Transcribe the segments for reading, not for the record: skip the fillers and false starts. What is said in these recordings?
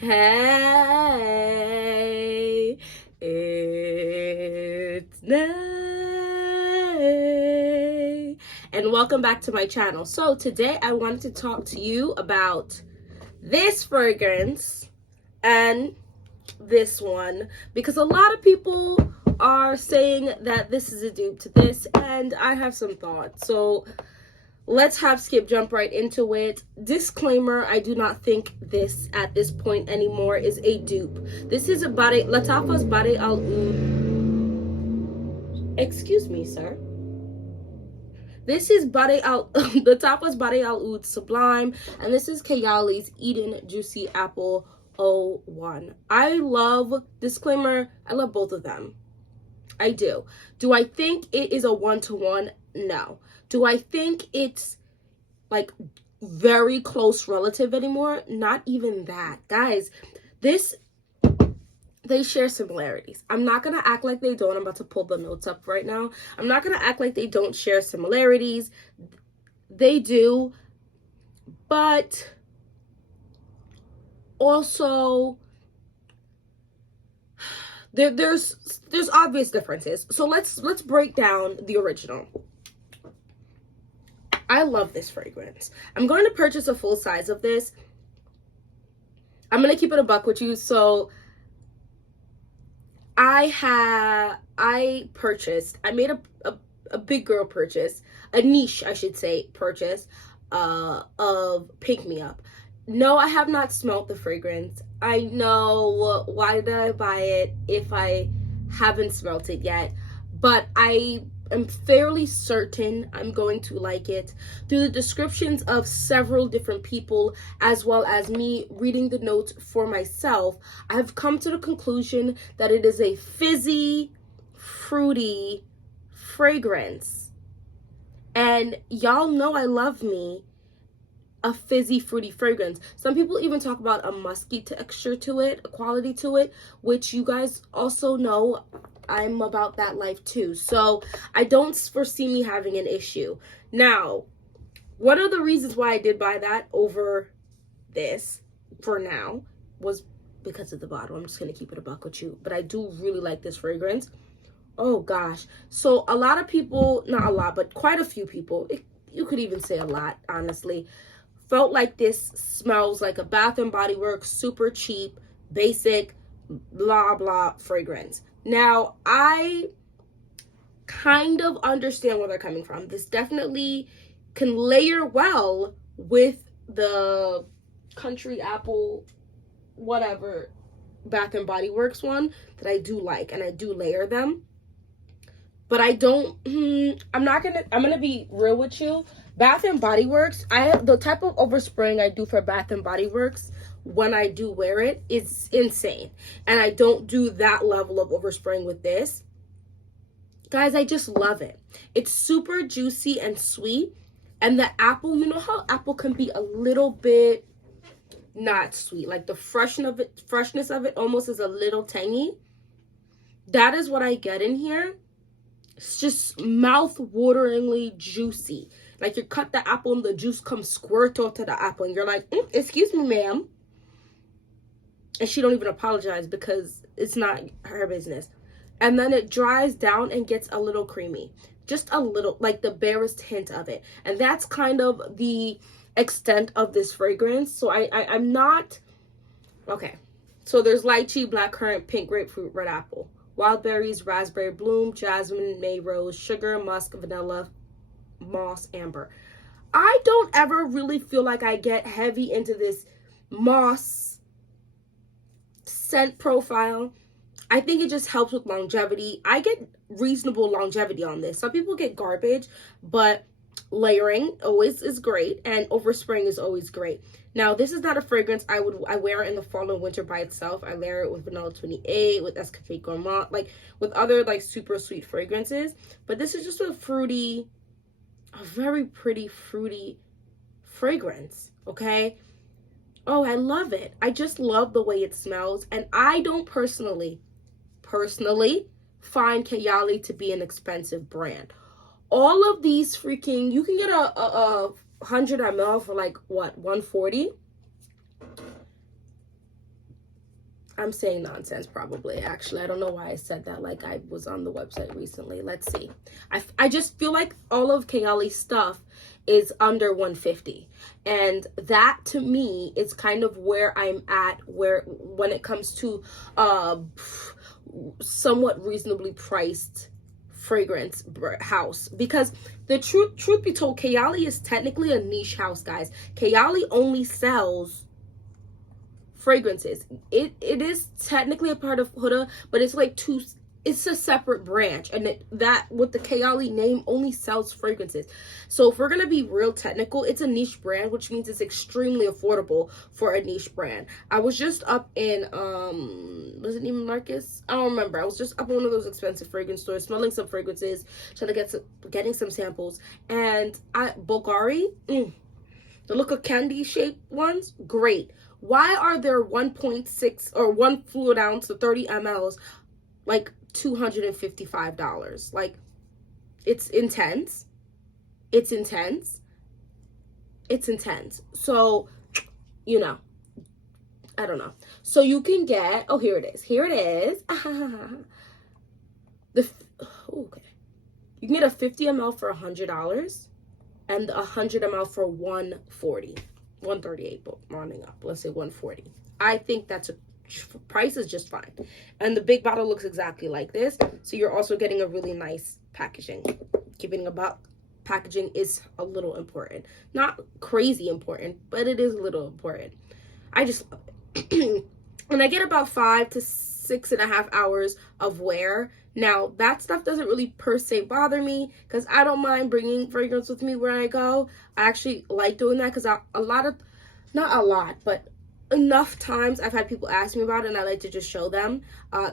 Hey, it's Nay, and welcome back to my channel. So today I wanted to talk to you about this fragrance and this one because a lot of people are saying that this is a dupe to this, and I have some thoughts. So let's jump right into it. Disclaimer, I do not think this at this point anymore is a dupe. This is a Lattafa's Bade'e Al Oud. Excuse me, sir. This is Lattafa's Bade'e Al Oud Sublime, and this is Kayali's Eden Juicy Apple 01. I love both of them. I do. Do I think it is a one-to-one? No. Do I think it's like very close relative anymore? Not even that. Guys, they share similarities. I'm not going to act like they don't. I'm about to pull the notes up right now. I'm not going to act like they don't share similarities. They do. But also there's obvious differences. So let's break down the original. I love this fragrance. I'm going to purchase a full size of this. I'm going to keep it a buck with you. So I made a big girl purchase, a niche, I should say, purchase of Pick Me Up. No, I have not smelled the fragrance. I know, why did I buy it if I haven't smelled it yet? But I'm fairly certain I'm going to like it. Through the descriptions of several different people, as well as me reading the notes for myself, I've come to the conclusion that it is a fizzy, fruity fragrance. And y'all know I love me a fizzy, fruity fragrance. Some people even talk about a musky texture to it, a quality to it, which you guys also know I'm about that life too. So I don't foresee me having an issue. Now, one of the reasons why I did buy that over this for now was because of the bottle. I'm just going to keep it a buck with you. But I do really like this fragrance. Oh gosh. So a lot of people, not a lot, but quite a few people, you could even say a lot, honestly, felt like this smells like a Bath and Body Works, super cheap, basic, blah, blah fragrance. Now, I kind of understand where they're coming from. This definitely can layer well with the Country Apple, whatever, Bath and Body Works one that I do like, and I do layer them. But I don't, I'm gonna be real with you. Bath and Body Works, the type of overspraying I do for Bath and Body Works when I do wear it is insane. And I don't do that level of overspraying with this. Guys, I just love it. It's super juicy and sweet. And the apple, you know how apple can be a little bit not sweet. Like the freshness of it almost is a little tangy. That is what I get in here. It's just mouth-wateringly juicy. Like you cut the apple and the juice comes squirt onto the apple. And you're like, excuse me, ma'am. And she don't even apologize because it's not her business. And then it dries down and gets a little creamy. Just a little, like the barest hint of it. And that's kind of the extent of this fragrance. So I'm not, okay. So there's lychee, blackcurrant, pink grapefruit, red apple. Wild berries, raspberry bloom, jasmine, may rose, sugar, musk, vanilla, moss, amber. I don't ever really feel like I get heavy into this moss scent profile. I think it just helps with longevity. I get reasonable longevity on this. Some people get garbage, but layering always is great, and overspraying is always great. Now, this is not a fragrance I wear it in the fall and winter by itself. I layer it with Vanilla 28, with Escafé Gourmand, like with other like super sweet fragrances. But this is just a very pretty fruity fragrance, okay? Oh, I love it. I just love the way it smells, and I don't personally find Kayali to be an expensive brand. All of these freaking, you can get a 100 ml for like what, $140? I'm saying nonsense probably. Actually, I don't know why I said that like I was on the website recently. Let's see. I just feel like all of Kayali's stuff is under 150. And that to me is kind of where I'm at where when it comes to somewhat reasonably priced fragrance house, because the truth be told, Kayali is technically a niche house, guys. Kayali only sells fragrances. It is technically a part of Huda, but it's like it's a separate branch, and that with the Kayali name only sells fragrances. So if we're gonna be real technical, it's a niche brand, which means it's extremely affordable for a niche brand. I was just up in was it even Marcus? I don't remember. I was just up in one of those expensive fragrance stores, smelling some fragrances, trying to getting some samples, and Bulgari, the look of candy shaped ones, great. Why are there 1.6 or 1 fluid ounce to 30 mLs like $255? Like, it's intense. It's intense. It's intense. So, you know, I don't know. So you can get, oh, here it is. Here it is. Okay. You can get a 50 ml for $100 and 100 ml for $140. 138, but rounding up, let's say 140. I think that's a price is just fine, and the big bottle looks exactly like this, so you're also getting a really nice packaging. Keeping about packaging is a little important, not crazy important, but it is a little important. I just love it. And I get about 5 to 6.5 hours of wear. Now, that stuff doesn't really per se bother me because I don't mind bringing fragrance with me where I go. I actually like doing that because not a lot, but enough times I've had people ask me about it, and I like to just show them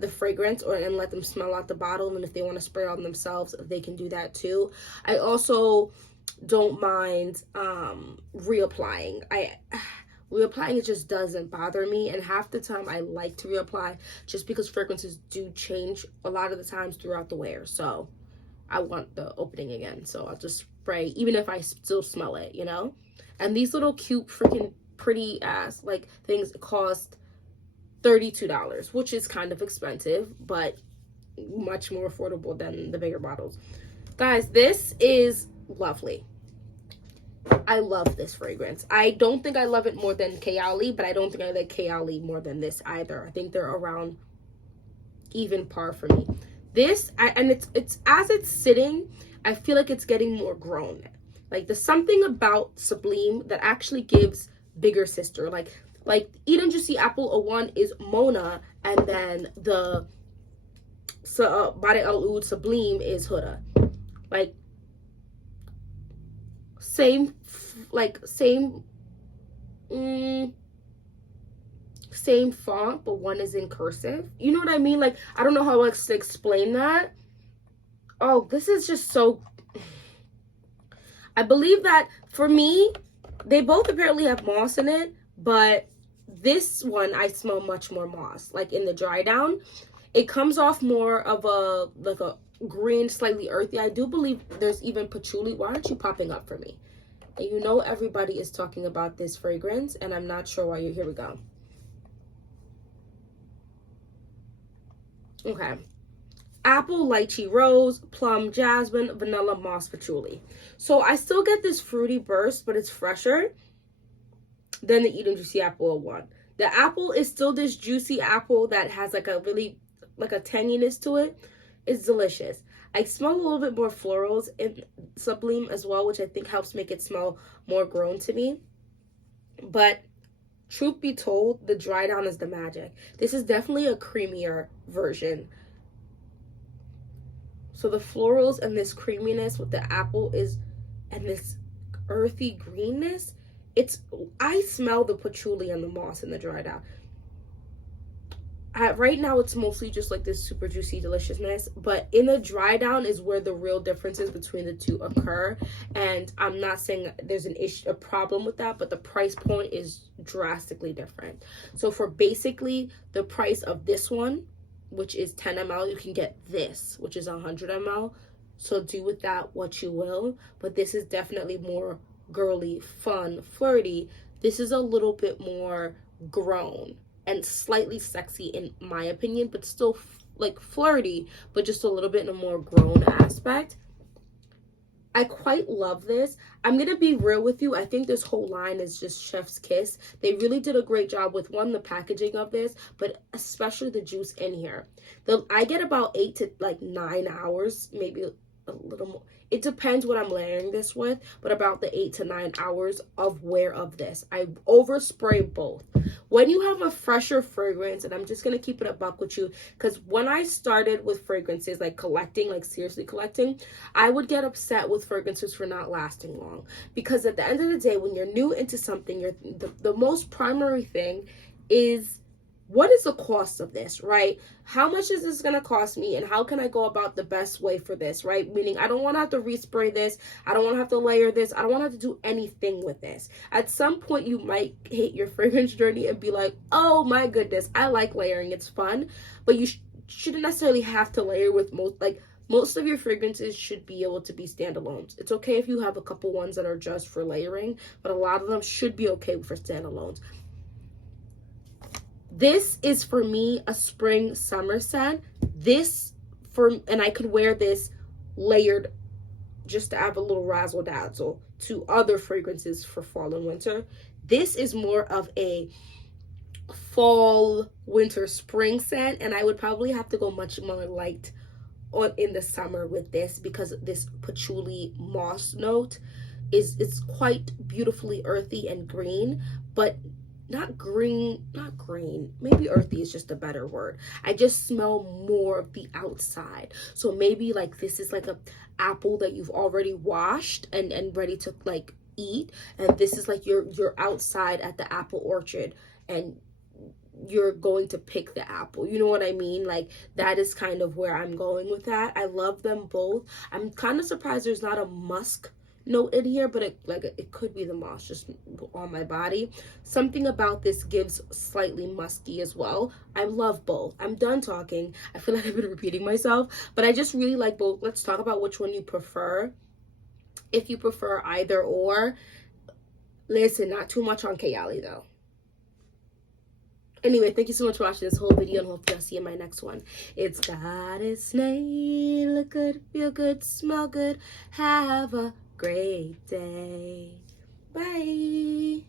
the fragrance and let them smell out the bottle. And if they want to spray on themselves, they can do that too. I also don't mind reapplying. Reapplying, it just doesn't bother me, and half the time I like to reapply just because fragrances do change a lot of the times throughout the wear. So I want the opening again, so I'll just spray even if I still smell it, you know. And these little cute freaking pretty ass like things cost $32, which is kind of expensive, but much more affordable than the bigger bottles. Guys, this is lovely. I love this fragrance. I don't think I love it more than Kayali, but I don't think I like Kayali more than this either. I think they're around even par for me. This, and it's as it's sitting, I feel like it's getting more grown. Like, there's something about Sublime that actually gives bigger sister. Like Eden Juicy Apple 01 is Mona, and then the Bade'e Oud Sublime is Huda. Like, same font, but one is in cursive. You know what I mean? Like, I don't know how else to explain that. Oh, this is just so... I believe that for me, they both apparently have moss in it, but this one I smell much more moss. Like, in the dry down, it comes off more of a green, slightly earthy. I do believe there's even patchouli. Why aren't you popping up for me? And you know everybody is talking about this fragrance, and I'm not sure why you're here. We go. Okay. Apple, lychee, rose, plum, jasmine, vanilla, moss, patchouli. So I still get this fruity burst, but it's fresher than the Eden Juicy Apple 01. The apple is still this juicy apple that has like a really, like a tanginess to it. It's delicious. I smell a little bit more florals in Sublime as well, which I think helps make it smell more grown to me. But truth be told, the dry down is the magic. This is definitely a creamier version. So the florals and this creaminess with the apple and this earthy greenness, I smell the patchouli and the moss in the dry down. Right now it's mostly just like this super juicy deliciousness, but in the dry down is where the real differences between the two occur. And I'm not saying there's a problem with that, but the price point is drastically different. So for basically the price of this one, which is 10 ml, you can get this, which is 100 ml. So do with that what you will, but this is definitely more girly, fun, flirty. This is a little bit more grown. and slightly sexy in my opinion, but still like flirty, but just a little bit in a more grown aspect. I quite love this. I'm going to be real with you. I think this whole line is just chef's kiss. They really did a great job with, one, the packaging of this, but especially the juice in here. I get about 8 to like 9 hours, maybe a little more. It depends what I'm layering this with, but about the 8 to 9 hours of wear of this. I overspray both. When you have a fresher fragrance, and I'm just going to keep it a buck with you, because when I started with fragrances, like collecting, like seriously collecting, I would get upset with fragrances for not lasting long. Because at the end of the day, when you're new into something, the most primary thing is, what is the cost of this, right? How much is this going to cost me, and how can I go about the best way for this, right? Meaning, I don't want to have to respray this. I don't want to have to layer this. I don't want to have to do anything with this. At some point, you might hate your fragrance journey and be like, oh my goodness, I like layering. It's fun. But you shouldn't necessarily have to layer with most of your fragrances should be able to be standalones. It's okay if you have a couple ones that are just for layering, but a lot of them should be okay for standalones. This is for me a spring summer scent. And I could wear this layered just to have a little razzle dazzle to other fragrances for fall and winter. This is more of a fall, winter, spring scent, and I would probably have to go much more light in the summer with this, because this patchouli moss note it's quite beautifully earthy and green, but not green, maybe earthy is just a better word. I just smell more of the outside. So maybe like this is like a apple that you've already washed and ready to like eat, and this is like you're outside at the apple orchard and you're going to pick the apple. You know what I mean? Like, that is kind of where I'm going with that. I love them both. I'm kind of surprised there's not a musk note in here, but it could be the moss just on my body. Something about this gives slightly musky as well. I love both. I'm done talking. I feel like I've been repeating myself, but I just really like both. Let's talk about which one you prefer. If you prefer either or. Listen, not too much on Kayali though. Anyway, thank you so much for watching this whole video, and hopefully I'll see you in my next one. It's goddessnayr. Look good, feel good, smell good. Have a great day. Bye.